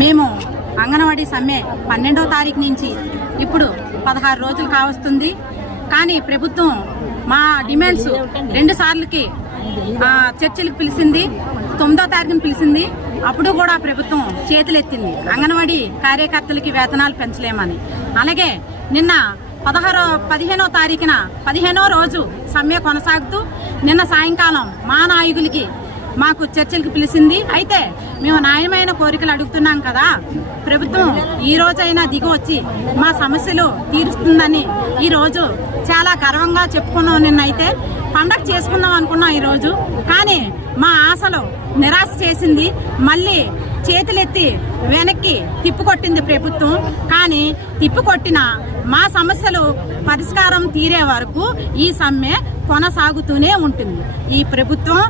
మేము అంగన్వాడీ సమ్మె పన్నెండవ తారీఖు నుంచి ఇప్పుడు పదహారు రోజులు కావస్తుంది. కానీ ప్రభుత్వం మా డిమాండ్స్ రెండు సార్లకి చర్చలకు పిలిచింది తొమ్మిదో తారీఖున పిలిచింది. అప్పుడు కూడా ప్రభుత్వం చేతులెత్తింది. అంగన్వాడీ కార్యకర్తలకి వేతనాలు పెంచలేమని. అలాగే నిన్న పదహారో పదిహేనో తారీఖున పదిహేనో రోజు సమ్మె కొనసాగుతూ నిన్న సాయంకాలం మా నాయకులకి మాకు చర్చలకు పిలిచింది అయితే మేము న్యాయమైన కోరికలు అడుగుతున్నాం కదా. ప్రభుత్వం ఈ రోజైనా దిగి వచ్చి మా సమస్యలు తీరుస్తుందని ఈ రోజు చాలా గర్వంగా చెప్పుకున్నాం నిన్నైతే. పండగ చేసుకుందాం అనుకున్నాం ఈరోజు కానీ మా ఆశలు నిరాశ చేసింది. మళ్ళీ చేతులెత్తి వెనక్కి తిప్పుకొట్టింది ప్రభుత్వం. కానీ తిప్పుకొట్టిన మా సమస్యలు పరిష్కారం తీరే వరకు ఈ సమ్మె కొనసాగుతూనే ఉంటుంది. ఈ ప్రభుత్వం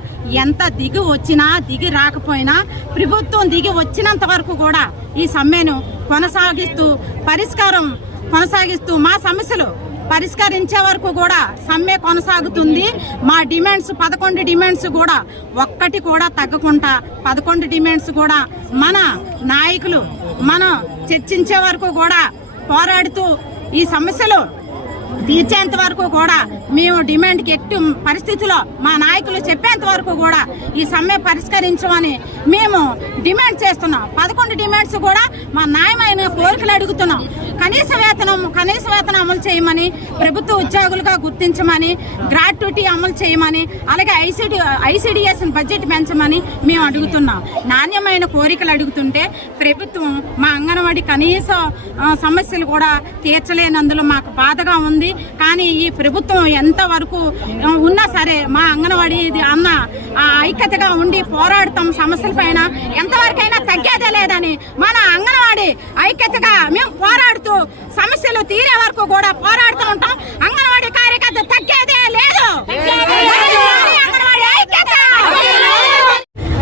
ఎంత దిగి వచ్చినా దిగి రాకపోయినా ప్రభుత్వం దిగి వచ్చినంత వరకు కూడా ఈ సమ్మెను కొనసాగిస్తూ పరిష్కారం కొనసాగిస్తూ మా సమస్యలు పరిష్కరించే వరకు కూడా సమ్మె కొనసాగుతుంది. మా డిమాండ్స్ పదకొండు డిమాండ్స్ కూడా ఒక్కటి కూడా తగ్గకుండా పదకొండు డిమాండ్స్ కూడా మన నాయకులు మనం చర్చించే వరకు కూడా పోరాడుతూ ఈ సమస్యలు తీర్చేంత వరకు కూడా మేము డిమాండ్కి ఎట్టి పరిస్థితిలో మా నాయకులు చెప్పేంత వరకు కూడా ఈ సమ్మె పరిష్కరించమని మేము డిమాండ్ చేస్తున్నాం. పదకొండు డిమాండ్స్ కూడా మా న్యాయమైన కోరికలు అడుగుతున్నాం. కనీస వేతనం కనీస వేతనం అమలు చేయమని ప్రభుత్వ ఉద్యోగులుగా గుర్తించమని గ్రాట్యుటీ అమలు చేయమని అలాగే ఐసిడి ఐసిడిఎస్ బడ్జెట్ పెంచమని మేము అడుగుతున్నాం. నాణ్యమైన కోరికలు అడుగుతుంటే ప్రభుత్వం మా అంగన్వాడీ కనీస సమస్యలు కూడా తీర్చలేనందులో మాకు బాధగా ఉంది. కానీ ఈ ప్రభుత్వం ఎంతవరకు ఉన్నా సరే మా అంగన్వాడీ అన్న ఆ, ఐక్యతగా ఉండి పోరాడతాం సమస్యల పైన ఎంతవరకైనా తగ్గేదే లేదని మన అంగన్వాడీ ఐక్యతగా మేము పోరాడుతూ సమస్యలు తీరే వరకు కూడా పోరాడుతూ ఉంటాం. అంగన్వాడీ కార్యకర్త తగ్గేదే లేదు.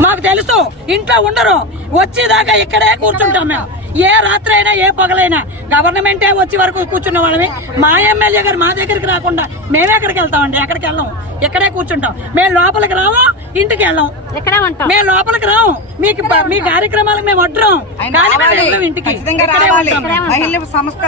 మాకు తెలుసు ఇంట్లో ఉండరు. వచ్చేదాకా ఇక్కడే కూర్చుంటాం మేము. ఏ రాత్రి అయినా ఏ పగలైనా గవర్నమెంటే వచ్చే వరకు కూర్చున్న వాళ్ళమి. మా ఎమ్మెల్యే గారు మా దగ్గరికి రాకుండా మేమే ఎక్కడికి వెళ్తామండి? ఎక్కడికి వెళ్ళాం? ఇక్కడే కూర్చుంటాం. మేము లోపలికి రాము ఇంటికి వెళ్ళాం. ఇక్కడే ఉంటాం? మేము లోపలికి రాము మీకు మీ కార్యక్రమాలకు మేము వడ్రం కానీ ఇంటికి.